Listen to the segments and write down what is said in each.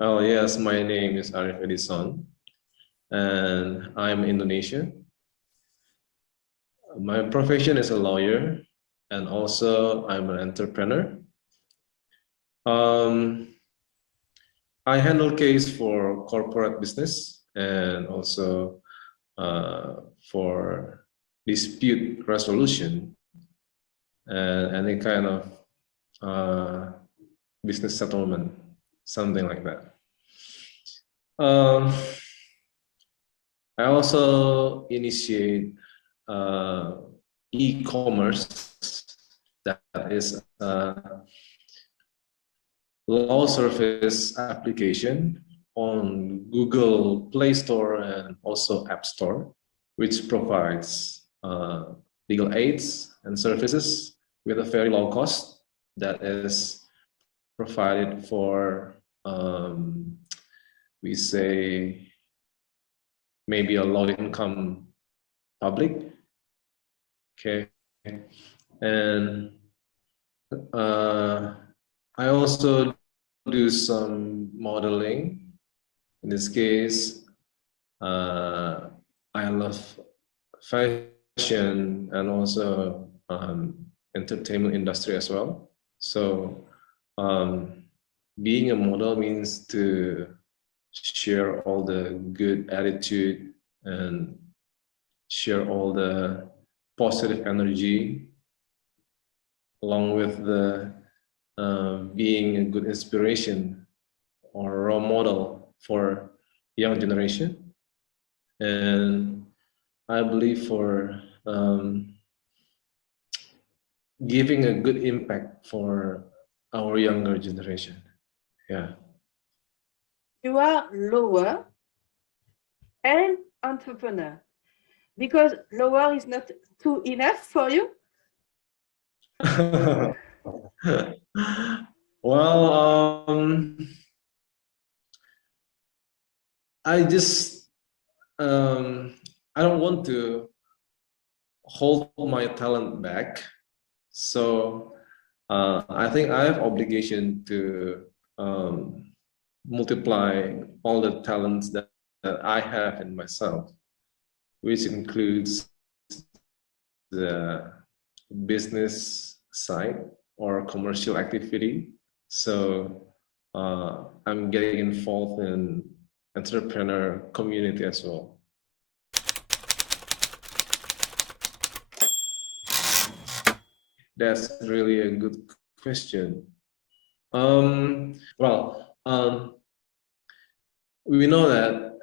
Well, yes, my name is Arif Edison, and I'm Indonesian. My profession is a lawyer, and also I'm an entrepreneur. I handle case for corporate business and also for dispute resolution and any kind of business settlement, something like that. I also initiate e-commerce, that is a law service application on Google Play Store and also App Store, which provides legal aids and services with a very low cost that is provided for, we say, maybe a low income public. Okay. And I also do some modeling. In this case, I love fashion and also entertainment industry as well. So being a model means to share all the good attitude and share all the positive energy along with the being a good inspiration or role model for young generation. And I believe for giving a good impact for our younger generation. Yeah. You are lawyer and entrepreneur, because lawyer is not too enough for you? Well, I just I don't want to hold my talent back, so I think I have obligation to multiply all the talents that I have in myself, which includes the business side or commercial activity. So I'm getting involved in entrepreneur community as well. That's really a good question. We know that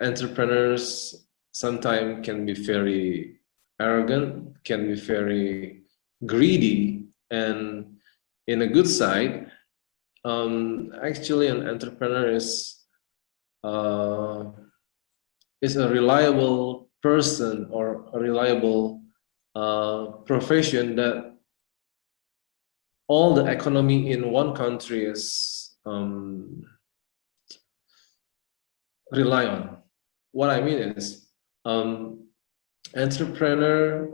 entrepreneurs sometimes can be very arrogant, can be very greedy, and in a good side, actually an entrepreneur is a reliable person or a reliable profession that all the economy in one country is rely on. What I mean is, entrepreneur,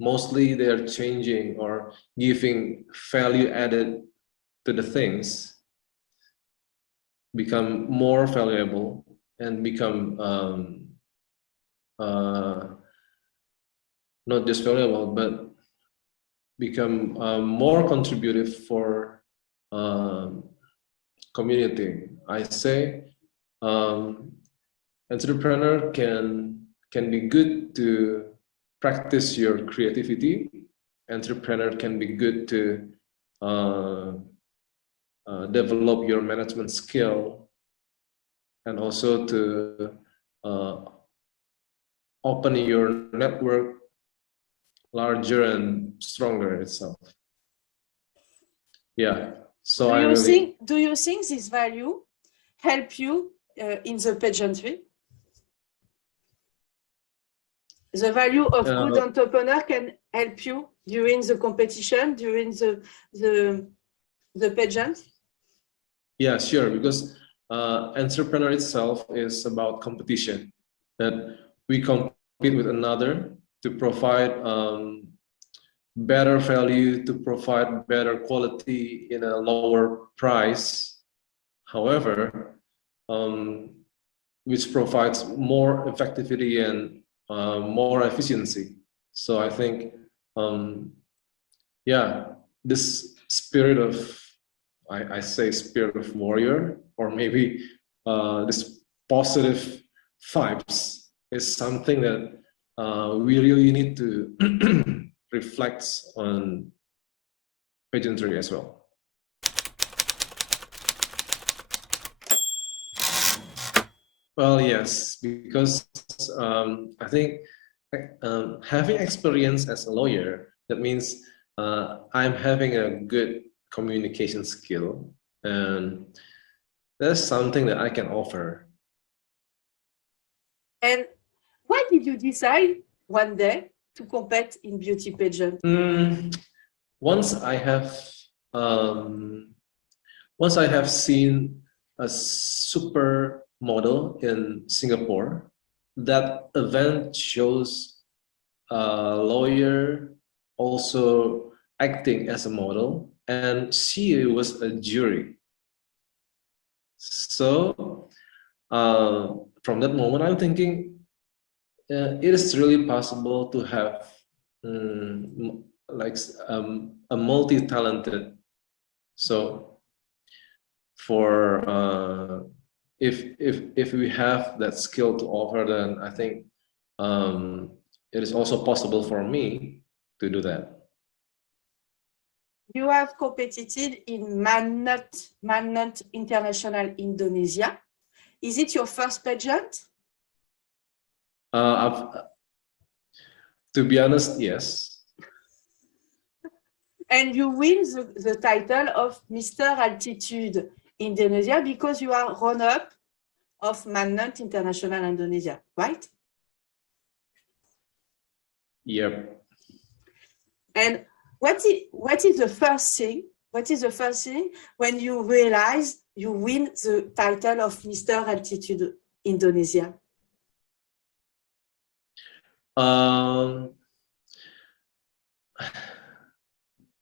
mostly they're changing or giving value added to the things, become more valuable and become not just valuable, but become more contributive for community. I say entrepreneur can be good to practice your creativity. Entrepreneur can be good to develop your management skill and also to open your network larger and stronger itself. Yeah. So do you think this value help you in the pageantry? The value of good entrepreneur can help you during the competition, during the pageant? Yeah, sure, because entrepreneur itself is about competition, that we compete with another to provide better value, to provide better quality in a lower price. However, which provides more effectivity and more efficiency. So I think, yeah, this spirit of, I say spirit of warrior, or maybe this positive vibes is something that we really need to reflect on pageantry as well. Well, yes, because I think having experience as a lawyer, that means I'm having a good communication skill, and that's something that I can offer. And why did you decide one day to compete in beauty pageant? Once I have seen a super model in Singapore, that event shows a lawyer also acting as a model, and she was a jury. So from that moment, I'm thinking it is really possible to have like a multi-talented. So for if we have that skill to offer, then I think it is also possible for me to do that. You have competed in Pageant International Indonesia. Is it your first pageant? To be honest, yes. And you win the title of Mr. Altitude Indonesia because you are runner-up of Pageant International Indonesia, right? Yep. And what is the first thing? What is the first thing when you realize you win the title of Mr. Altitude Indonesia?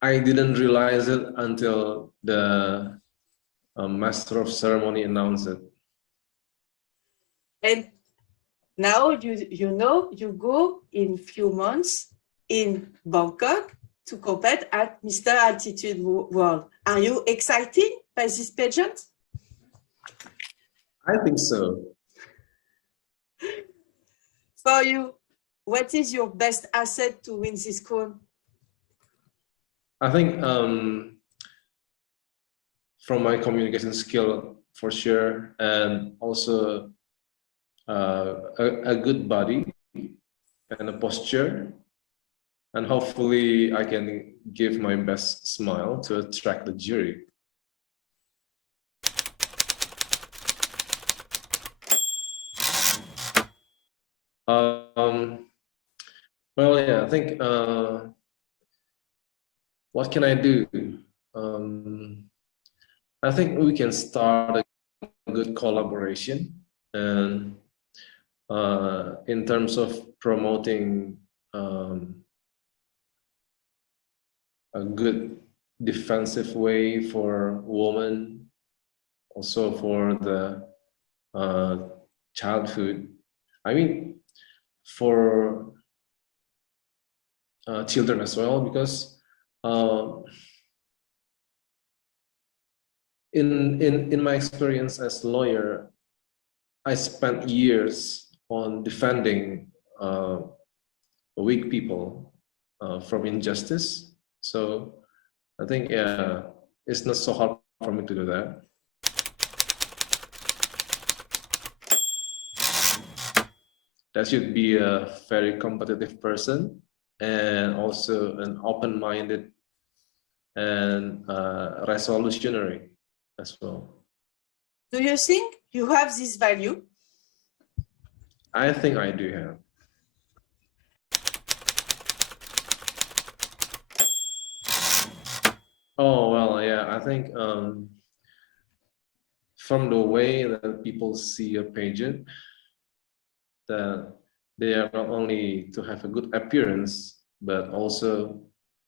I didn't realize it until the master of ceremony announced it. And now you know you go in few months in Bangkok to compete at Mr. Altitude World. Are you excited by this pageant? I think so. For you, what is your best asset to win this crown? I think from my communication skill for sure, and also a good body and a posture, and hopefully I can give my best smile to attract the jury. Well, yeah, I think what can I do? I think we can start a good collaboration, and in terms of promoting a good defensive way for women, also for the childhood. I mean, for children as well, because in my experience as a lawyer, I spent years on defending weak people from injustice. So I think, yeah, it's not so hard for me to do that. That should be a very competitive person, and also an open-minded and resolutionary as well. Do you think you have this value? I think I do have. Oh, well, yeah, I think from the way that people see a pageant, that they are not only to have a good appearance, but also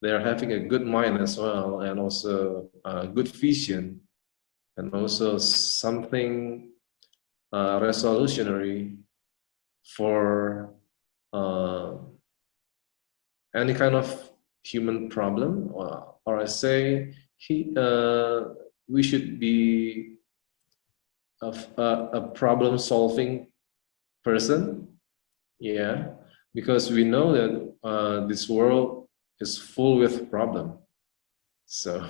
they are having a good mind as well, and also good vision, and also something resolutionary for any kind of human problem, or I say we should be a problem-solving person, yeah, because we know that this world is full with problem. So,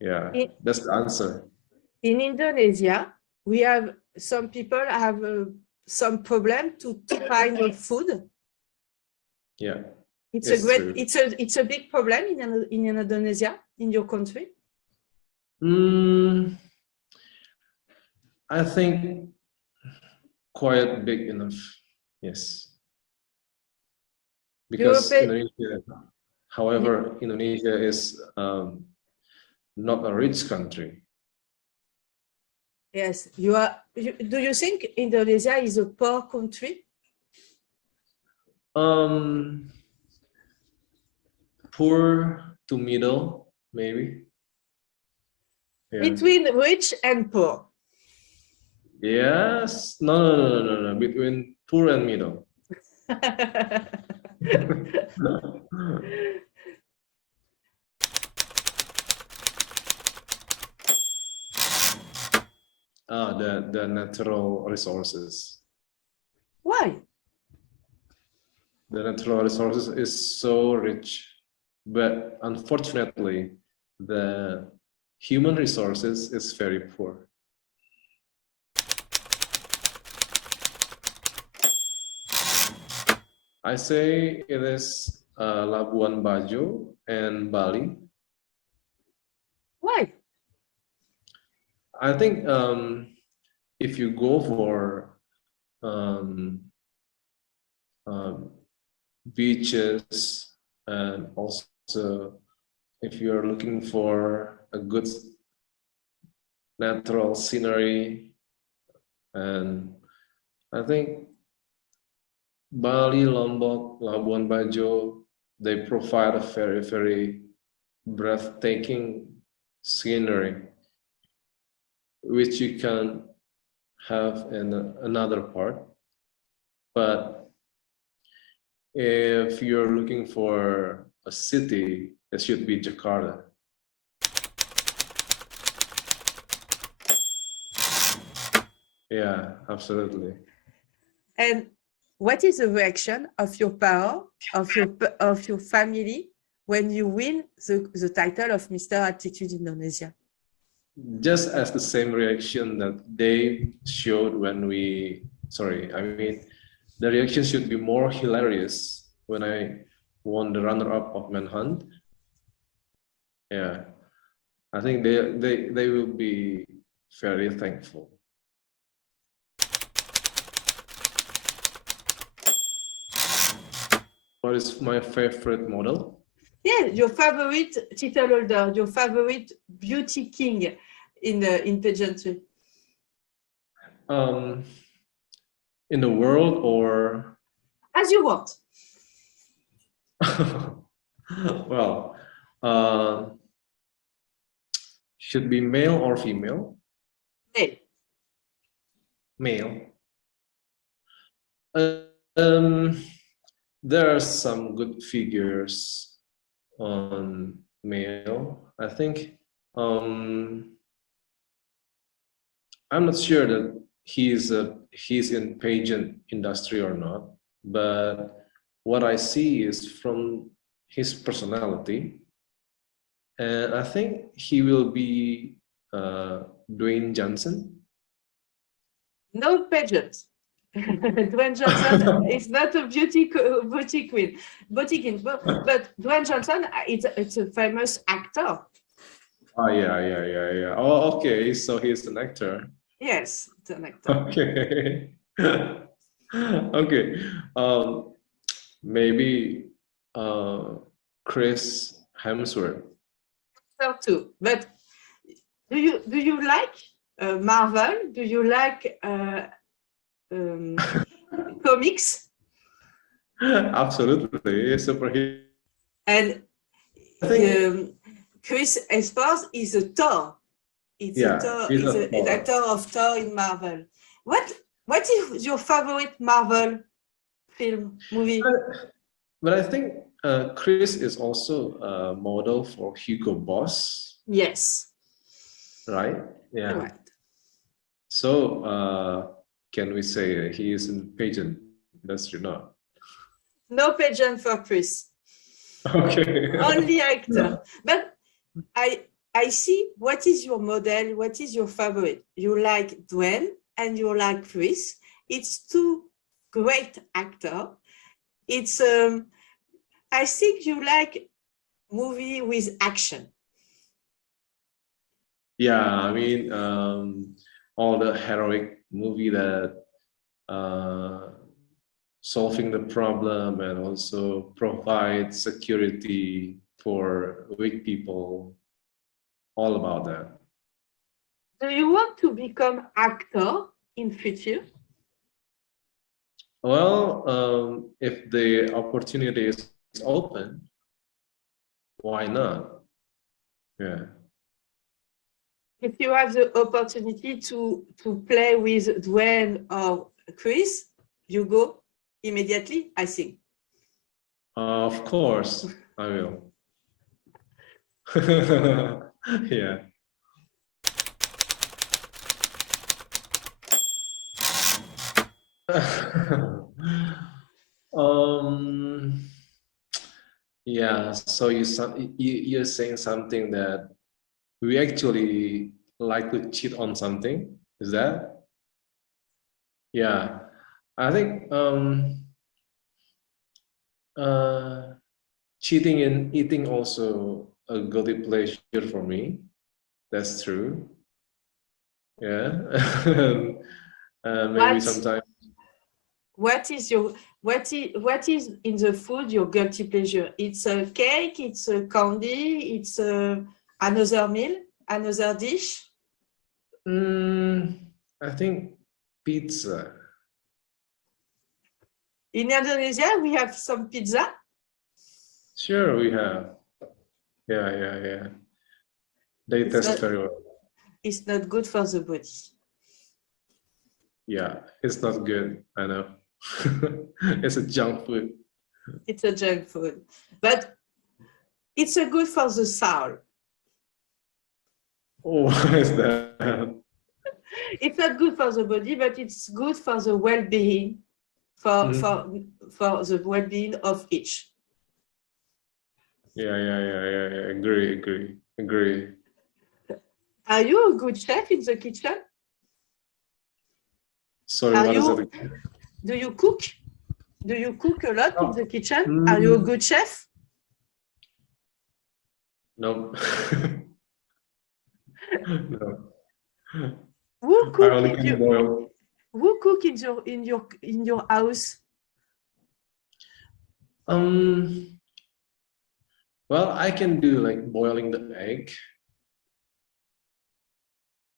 yeah, that's the answer. In Indonesia, we have some people have some problem to find food. Yeah, it's it's a great, true. it's a big problem in Indonesia, in your country. I think quite big enough, yes. Because Indonesia, however, Indonesia is not a rich country. Yes, do you think Indonesia is a poor country? Poor to middle, maybe. Yeah. Between rich and poor. Yes. No. Between poor and middle. The natural resources. Why? The natural resources is so rich, but unfortunately, the human resources is very poor. I say it is Labuan Bajo and Bali. Why? I think if you go for beaches, and also if you're looking for a good natural scenery, and I think Bali, Lombok, Labuan Bajo, they provide a very, very breathtaking scenery, which you can have in another part. But if you're looking for a city, it should be Jakarta. Yeah, absolutely. And what is the reaction of your parents, of your family, when you win the title of Mr. Altitude Indonesia? Just as the same reaction that they showed when the reaction should be more hilarious when I won the runner-up of Manhunt. Yeah, I think they will be very thankful. What is my favorite model? Yeah, your favorite title holder, your favorite beauty king in pageantry. In the world, or as you want. Well, should be male or female? Male. Male. There are some good figures on male. I think I'm not sure that he's in pageant industry or not, but what I see is from his personality, and I think he will be Dwayne Johnson. No pageant. Dwayne Johnson is not a beauty queen, but Dwayne Johnson, it's a famous actor. Oh yeah. Oh, okay. So he's an actor. Yes, it's an actor. Okay. Okay. Maybe Chris Hemsworth. So too. But do you like Marvel? Do you like comics? Absolutely, superhero. And Chris Hemsworth is a Thor. It's Yeah, a Thor. he's It's a an Thor. actor of Thor in Marvel. What is your favorite Marvel film movie? But I think Chris is also a model for Hugo Boss, Yes. right? Yeah. Right. So can we say he is in pageant industry now? No pageant for Chris. Okay. Only actor. But I see what is your model, what is your favorite. You like Dwayne and you like Chris. It's two great actors. It's I think you like movie with action. Yeah, I mean, all the heroic movie that solving the problem and also provide security for weak people, all about that. Do you want to become actor in future? Well, if the opportunity is open, why not? Yeah. If you have the opportunity to play with Dwayne or Chris, you go immediately, I think. Of course, I will. Yeah. um, yeah, so you're saying something that we actually like to cheat on something, is that? Yeah, I think cheating in eating also a guilty pleasure for me. That's true. Yeah. Maybe sometimes. What is in the food your guilty pleasure? It's a cake, it's a candy, it's another meal, another dish. I think pizza. In Indonesia, we have some pizza. Sure, we have. Yeah. They taste very well. It's not good for the body. Yeah, it's not good. I know. It's a junk food. It's a junk food, but it's a good for the soul. Oh, why is that? It's not good for the body, but it's good for the well-being, for the well-being of each. Yeah. Agree. Are you a good chef in the kitchen? Sorry, what is it? Do you cook? Do you cook a lot in the kitchen? Are you a good chef? No. No. Who cook in your house? Well, I can do like boiling the egg.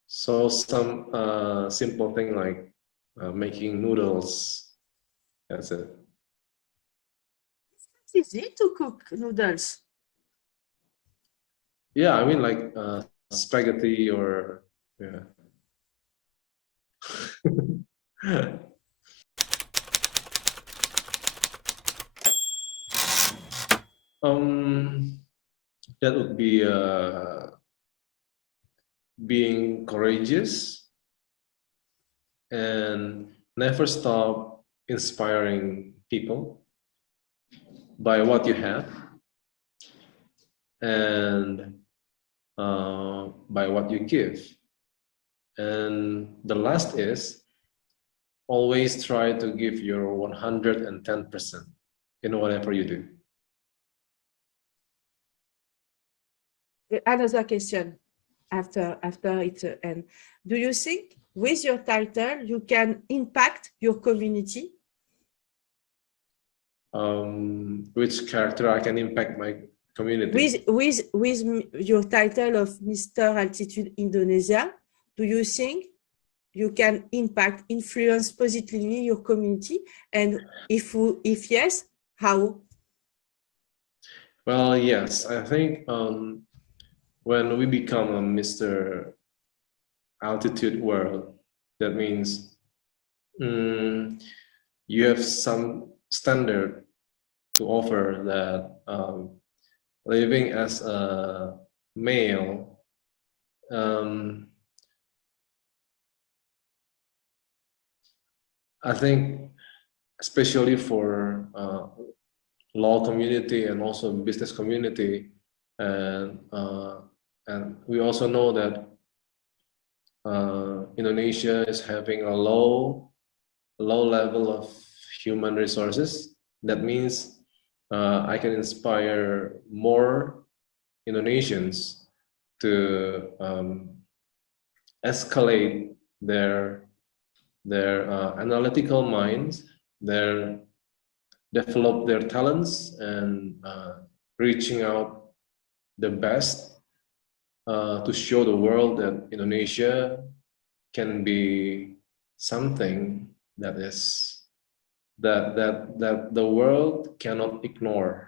So some simple thing like making noodles. That's it. It's easy to cook noodles. Yeah, I mean like spaghetti or yeah. That would be being courageous and never stop inspiring people by what you have and by what you give. And the last is always try to give your 110% in whatever you do. Another question after it ends. Do you think with your title you can impact your community? Which character I can impact my community? With your title of Mr. Altitude Indonesia, do you think you can influence positively your community? And if yes, how? Well, yes, I think when we become a Mr. Altitude World, that means you have some standard to offer that living as a male, I think especially for law community and also business community, and we also know that Indonesia is having a low level of human resources. That means I can inspire more Indonesians to escalate their analytical minds, their develop their talents, and reaching out the best to show the world that Indonesia can be something that is that the world cannot ignore.